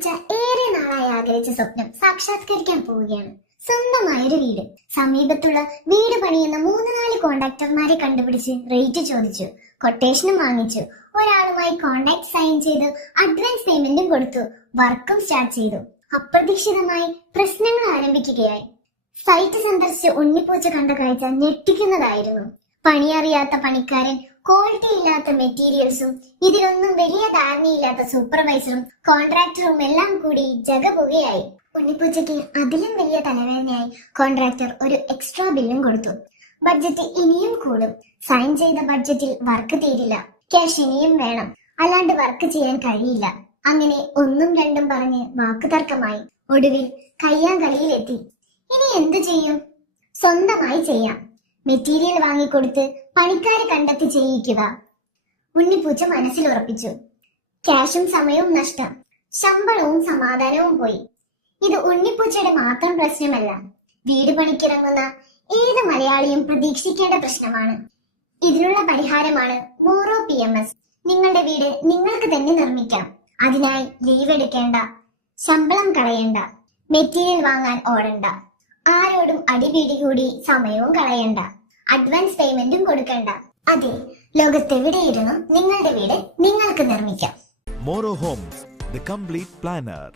ഉണ്ണിപ്പൂച്ച ഏറെ നാളായി ആഗ്രഹിച്ച സ്വപ്നം സാക്ഷാത്കരിക്കാൻ പോവുകയാണ്. സ്വന്തമായൊരു വീട്. സമീപത്തുള്ള വീട് പണിയുന്ന 3-4 കോൺട്രാക്ടർമാരെ കണ്ടുപിടിച്ച് റേറ്റ് ചോദിച്ചു, കൊട്ടേഷനും വാങ്ങിച്ചു. ഒരാളുമായി കോൺട്രാക്ട് സൈൻ ചെയ്ത് അഡ്വാൻസ് പേയ്മെന്റും കൊടുത്തു. വർക്കും സ്റ്റാർട്ട് ചെയ്തു. അപ്രതീക്ഷിതമായി പ്രശ്നങ്ങൾ ആരംഭിക്കുകയായി. സൈറ്റ് സന്ദർശിച്ച് ഉണ്ണിപ്പൂച്ച കണ്ട കാഴ്ച ഞെട്ടിക്കുന്നതായിരുന്നു. പണിയറിയാത്ത പണിക്കാരൻ, ക്വാളിറ്റി ഇല്ലാത്ത മെറ്റീരിയൽസും ഇതിലൊന്നും വലിയ ധാരണയില്ലാത്ത സൂപ്പർവൈസറും കോൺട്രാക്ടറും എല്ലാം കൂടി ജഗപുകയായി. ഉണ്ണിപ്പൂച്ചയ്ക്ക് അതിലും വലിയ തലവേദനയായി കോൺട്രാക്ടർ ഒരു എക്സ്ട്രാ ബില്ലും കൊടുത്തു. ബഡ്ജറ്റ് ഇനിയും കൂടും. സൈൻ ചെയ്ത ബഡ്ജറ്റിൽ വർക്ക് തീരില്ല. ക്യാഷ് ഇനിയും വേണം, അല്ലാണ്ട് വർക്ക് ചെയ്യാൻ കഴിയില്ല. അങ്ങനെ 1-2 പറഞ്ഞ് വാക്ക് തർക്കമായി. ഒടുവിൽ കയ്യാങ്കളിയിലെത്തി. ഇനി എന്തു ചെയ്യും? സ്വന്തമായി ചെയ്യാം. മെറ്റീരിയൽ വാങ്ങിക്കൊടുത്ത് പണിക്കാരെ കണ്ടെത്തി ചെയ്യിക്കുക. ഉണ്ണിപ്പൂച്ച മനസ്സിൽ ഉറപ്പിച്ചു. ക്യാഷും സമയവും നഷ്ടം, ശമ്പളവും സമാധാനവും പോയി. ഇത് ഉണ്ണിപ്പൂച്ചയുടെ മാത്രം പ്രശ്നമല്ല, വീട് പണിക്കിറങ്ങുന്ന ഏത് മലയാളിയും പ്രതീക്ഷിക്കേണ്ട പ്രശ്നമാണ്. ഇതിനുള്ള പരിഹാരമാണ് മോറോ PMS. നിങ്ങളുടെ വീട് നിങ്ങൾക്ക് തന്നെ നിർമ്മിക്കാം. അതിനായി ലീവ് എടുക്കേണ്ട, ശമ്പളം കളയണ്ട, മെറ്റീരിയൽ വാങ്ങാൻ ഓടണ്ട, ആരോടും അടിപിടി കൂടി സമയവും കളയണ്ട, അഡ്വാൻസ് പേയ്മെന്റും കൊടുക്കണ്ട. അതെ, ലോകത്തെവിടെയിരുന്നു നിങ്ങളുടെ വീട് നിങ്ങൾക്ക് നിർമ്മിക്കാം. മോറോ ഹോംസ്, ദി കംപ്ലീറ്റ് പ്ലാനർ.